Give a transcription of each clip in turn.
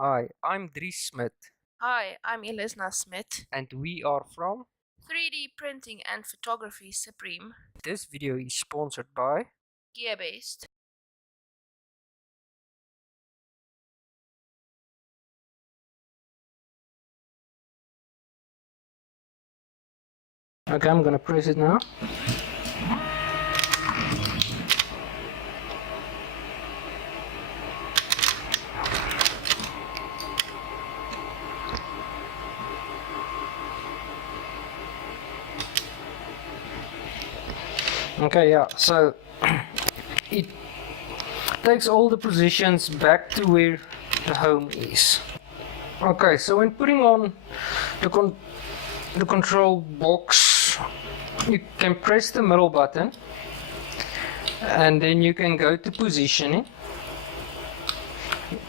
Hi, I'm Dries Smit, Hi, I'm Elizna Smith, and we are from. 3D Printing and Photography Supreme, This video is sponsored by. gear-based. Okay, I'm gonna press it now. Okay, yeah, so it takes all the positions back to where the home is. Okay, so when putting on the control box, you can press the middle button and then you can go to positioning.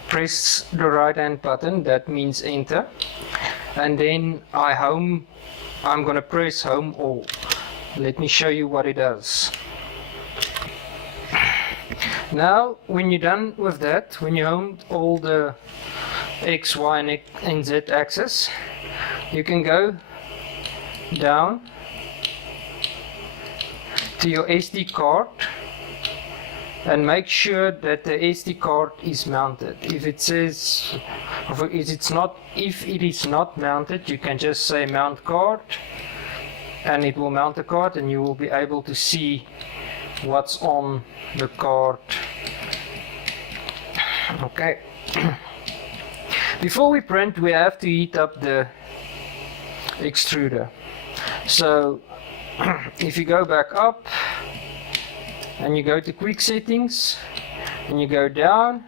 Press the right hand button, that means enter, and then I'm gonna press home all. Let me show you what it does. Now when you're done with that, when you homed all the X, Y and Z axis, you can go down to your SD card and make sure that the SD card is mounted. If it is not mounted, you can just say mount card and it will mount the card and you will be able to see what's on the card. Okay. Before we print, we have to heat up the extruder. So if you go back up and you go to quick settings and you go down,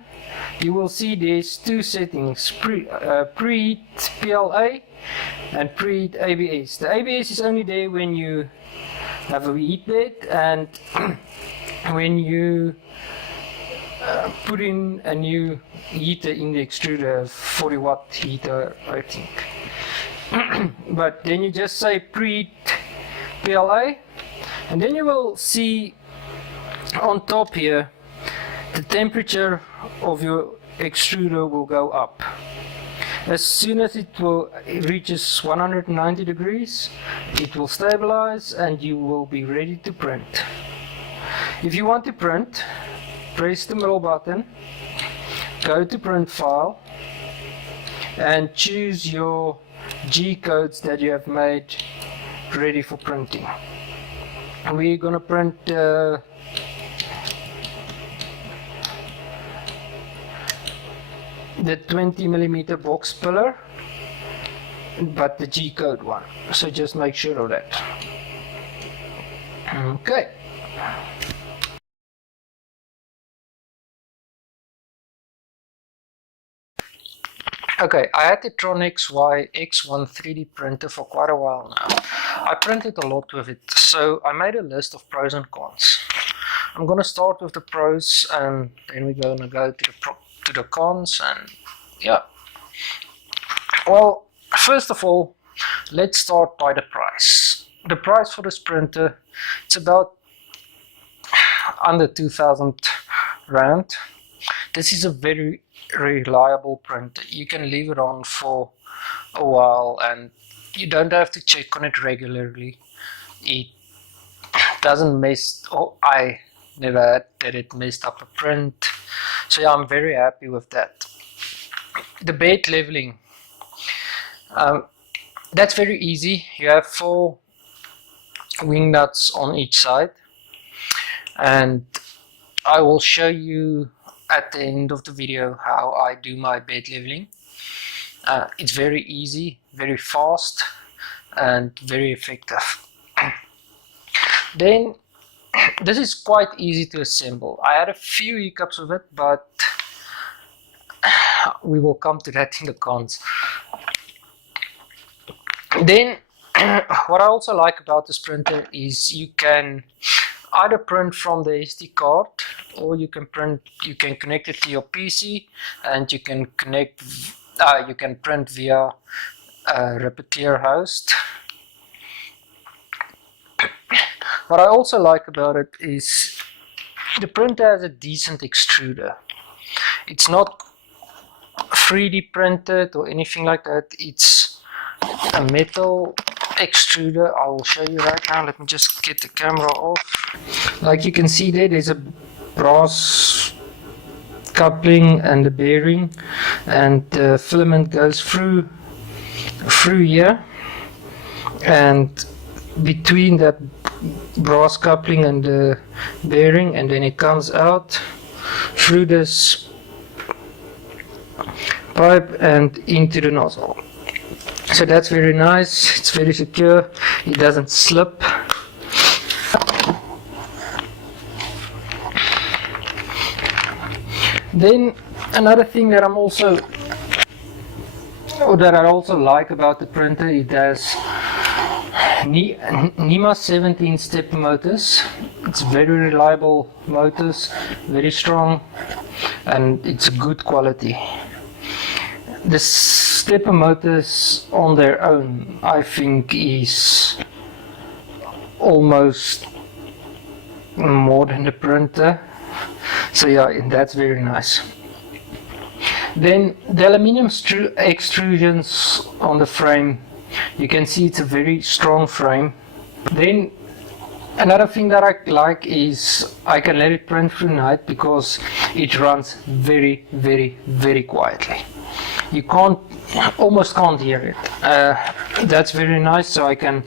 you will see there's two settings, preheat PLA and preheat ABS. The ABS is only there when you have a heat bed and when you put in a new heater in the extruder, 40 watt heater I think. But then you just say preheat PLA and then you will see on top here the temperature of your extruder will go up. As soon as it reaches 190 degrees, it will stabilize and you will be ready to print. If you want to print, press the middle button, go to print file and choose your G codes that you have made ready for printing. We're gonna print the 20mm box pillar, but the G code one, so just make sure of that. Okay. Okay, I had the Tronxy X1 3D printer for quite a while now. I printed a lot with it, so I made a list of pros and cons. I'm gonna start with the pros and then we're gonna go to the cons, and yeah. Well, first of all, let's start by the price. The price for this printer, it's about under 2000 Rand. This is a very reliable printer. You can leave it on for a while and you don't have to check on it regularly. It doesn't mess, I never had that it messed up a print. So yeah, I'm very happy with that. The bed leveling, that's very easy. You have 4 wing nuts on each side and I will show you at the end of the video how I do my bed leveling. It's very easy, very fast and very effective. Then this is quite easy to assemble. I had a few hiccups with it, but we will come to that in the cons. Then what I also like about this printer is you can either print from the SD card or you can connect it to your PC and you can print via a repeater host. What I also like about it is the printer has a decent extruder. It's not 3D printed or anything like that. It's a metal extruder. I will show you right now. Let me just get the camera off. Like you can see there's a brass coupling and the bearing, and the filament goes through here, and between that brass coupling and the bearing, and then it comes out through this pipe and into the nozzle. So that's very nice, it's very secure, it doesn't slip. Then another thing that I also like about the printer, it has NEMA 17 step motors. It's very reliable motors, very strong, and it's good quality. The stepper motors on their own, I think, is almost more than the printer. So yeah, that's very nice. Then the aluminium extrusions on the frame, you can see it's a very strong frame. Then another thing that I like is I can let it print through night because it runs very, very, very quietly. You almost can't hear it. That's very nice, so I can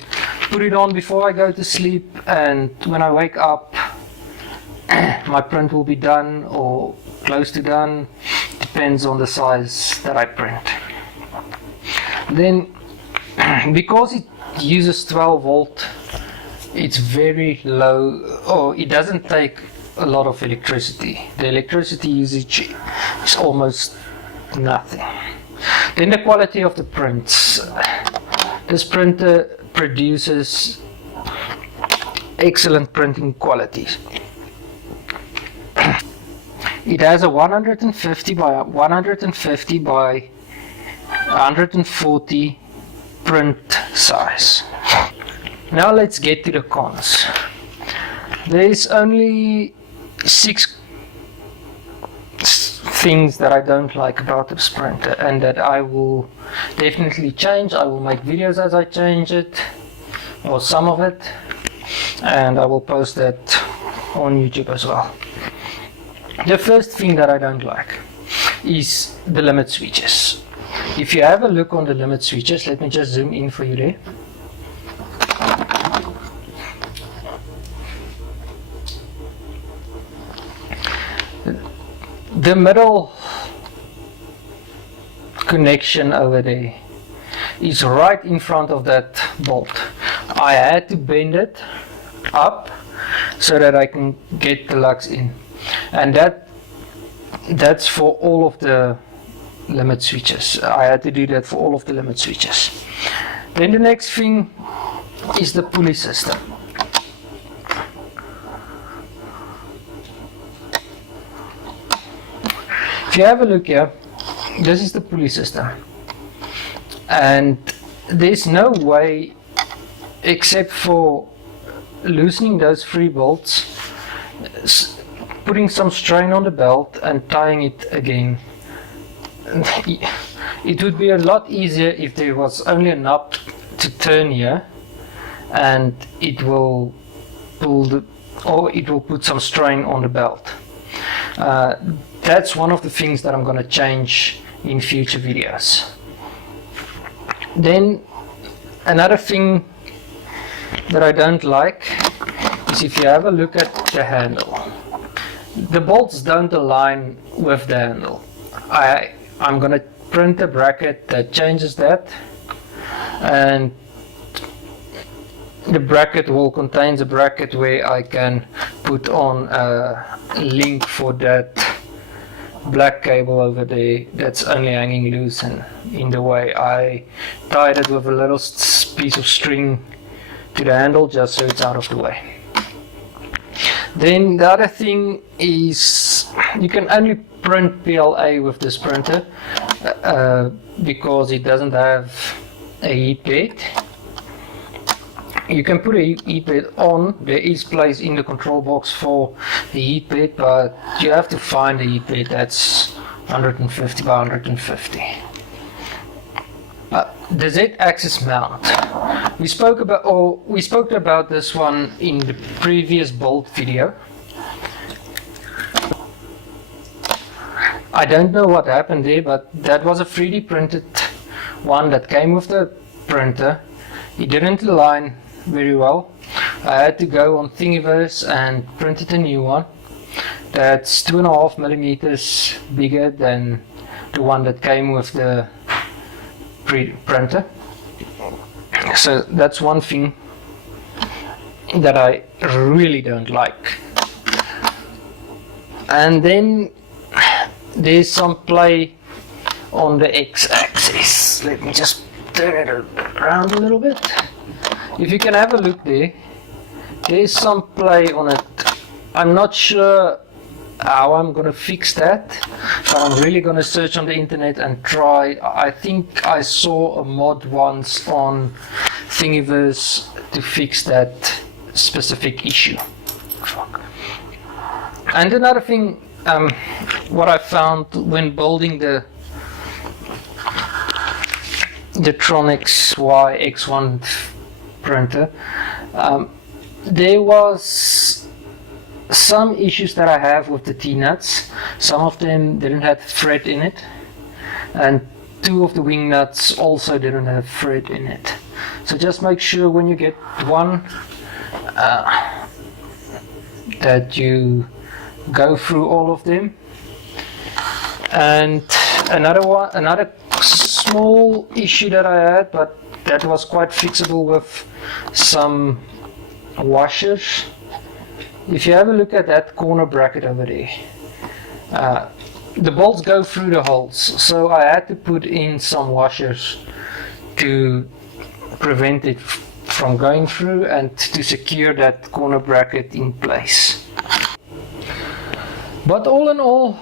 put it on before I go to sleep, and when I wake up my print will be done or close to done, depends on the size that I print. Then because it uses 12 volt, it's very low, or it doesn't take a lot of electricity. The electricity usage is almost nothing. Then the quality of the prints. This printer produces excellent printing qualities. It has a 150 by 150 by 140 print size. Now let's get to the cons. There's only 6 things that I don't like about this printer, and that I will definitely change. I will make videos as I change it, or some of it, and I will post that on YouTube as well. The first thing that I don't like is the limit switches. If you have a look on the limit switches, let me just zoom in for you there. The middle connection over there is right in front of that bolt. I had to bend it up so that I can get the lugs in, and that's for all of the limit switches. I had to do that for all of the limit switches. Then the next thing is the pulley system. If you have a look here, this is the pulley system, and there's no way except for loosening those 3 bolts, putting some strain on the belt and tying it again. It would be a lot easier if there was only a knob to turn here, and it will put some strain on the belt. That's one of the things that I'm going to change in future videos. Then another thing that I don't like is if you have a look at the handle. The bolts don't align with the handle. I'm going to print a bracket that changes that, and the bracket will contain a bracket where I can put on a link for that black cable over there that's only hanging loose and in the way. I tied it with a little piece of string to the handle just so it's out of the way. Then the other thing is you can only print PLA with this printer because it doesn't have a heat bed. You can put a heat bed on. There is place in the control box for the heat bed, but you have to find a heat bed that's 150 by 150. The Z-axis mount. We spoke about this one in the previous build video. I don't know what happened there, but that was a 3D printed one that came with the printer. It didn't align very well. I had to go on Thingiverse and printed a new one that's 2.5 millimeters bigger than the one that came with the printer. So that's one thing that I really don't like. And then there's some play on the x-axis. Let me just turn it around a little bit. If you can have a look there's some play on it. I'm not sure how I'm gonna fix that, but I'm really gonna search on the internet and try. I think I saw a mod once on Thingiverse to fix that specific issue. And another thing, what I found when building the Tronxy X1 printer, there was some issues that I have with the T-nuts. Some of them didn't have thread in it, and two of the wing nuts also didn't have thread in it. So just make sure when you get one that you go through all of them. And another small issue that I had, but that was quite fixable with some washers. If you have a look at that corner bracket over there, the bolts go through the holes, so I had to put in some washers to prevent it from going through and to secure that corner bracket in place. But all in all,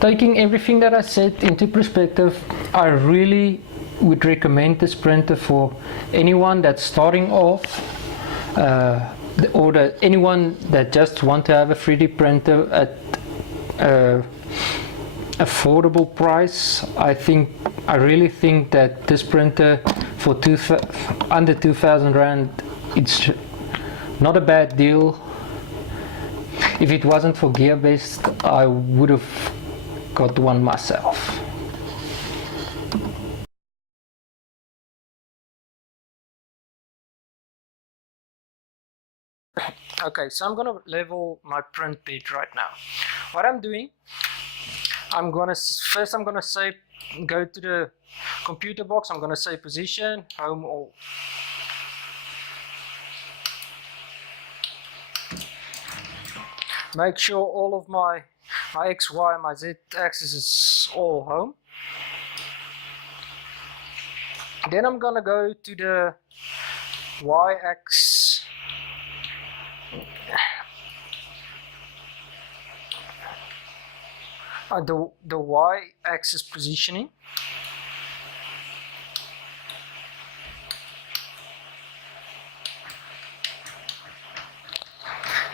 taking everything that I said into perspective, I really would recommend this printer for anyone that's starting off, or anyone that just want to have a 3D printer at affordable price. I really think that this printer for under 2,000 Rand, it's not a bad deal. If it wasn't for gear-based, I would have got one myself. Okay, so I'm gonna level my print bed right now. What I'm doing, I'm gonna save, go to the computer box. I'm gonna say position, home, all. Make sure all of my X, Y, my Z axis is all home. Then I'm gonna go to the Y axis. The Y axis positioning.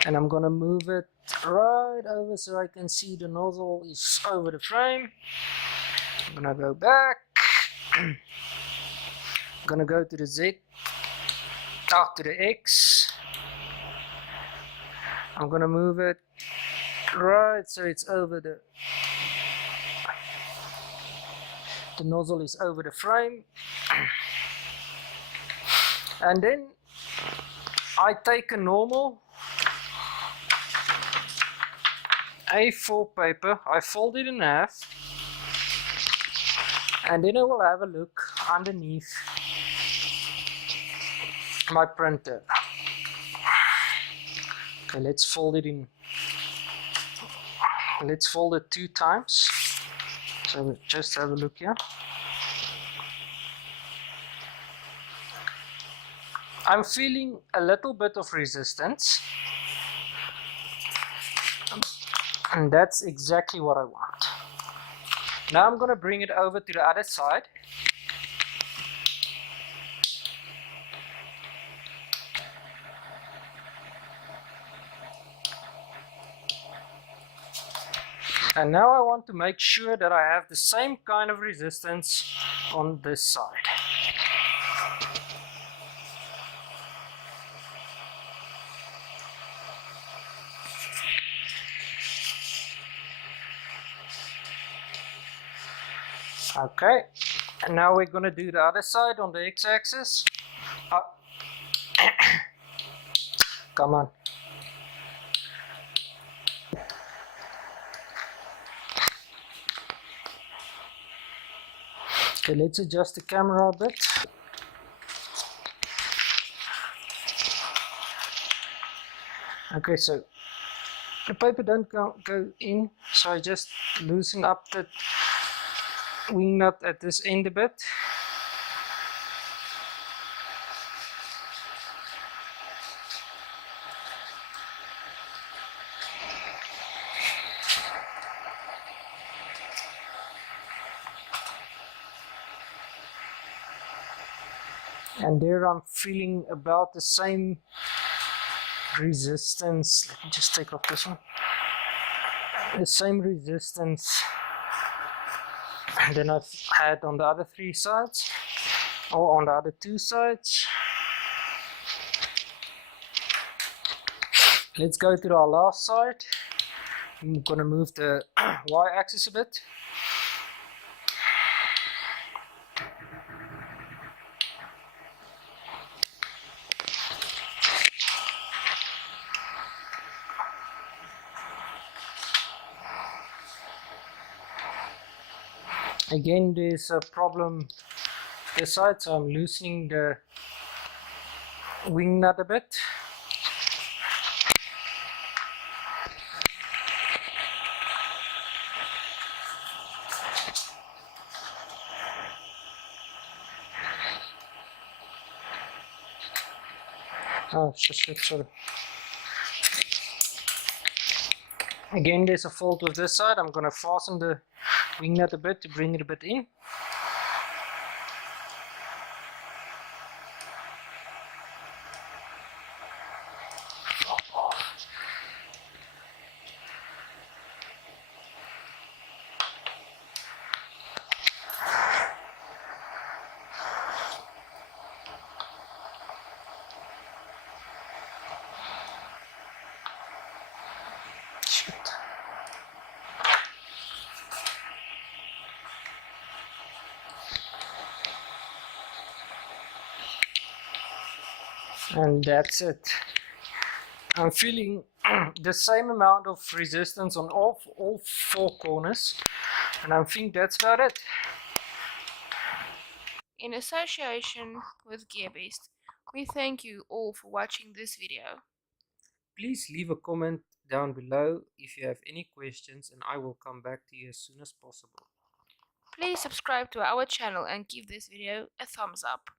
And I'm gonna move it right over so I can see the nozzle is over the frame. I'm gonna go back. I'm gonna go to the Z, up to the X. I'm gonna move it right so it's over the nozzle is over the frame. And then I take a normal A4 paper, I fold it in half, and then I will have a look underneath my printer. Okay, let's fold it in. Let's fold it 2 times. So just have a look here. I'm feeling a little bit of resistance, and that's exactly what I want. Now I'm going to bring it over to the other side. And now I want to make sure that I have the same kind of resistance on this side. Okay, and now we're going to do the other side on the x-axis. Come on. Okay, let's adjust the camera a bit. Okay, so the paper don't go in, so I just loosen up the wing nut at this end a bit. And there I'm feeling about the same resistance. Let me just take off this one. The same resistance than I've had on the other 3 sides, or on the other 2 sides. Let's go to our last side. I'm gonna move the y-axis a bit. Again, there's a problem this side, so I'm loosening the wing nut a bit. Oh, shit, sorry. Again, there's a fault with this side. I'm going to fasten the wing nut a bit to bring it a bit in. And that's it. I'm feeling the same amount of resistance on all 4 corners, and I think that's about it. In association with GearBeast, we thank you all for watching this video. Please leave a comment down below if you have any questions, and I will come back to you as soon as possible. Please subscribe to our channel and give this video a thumbs up.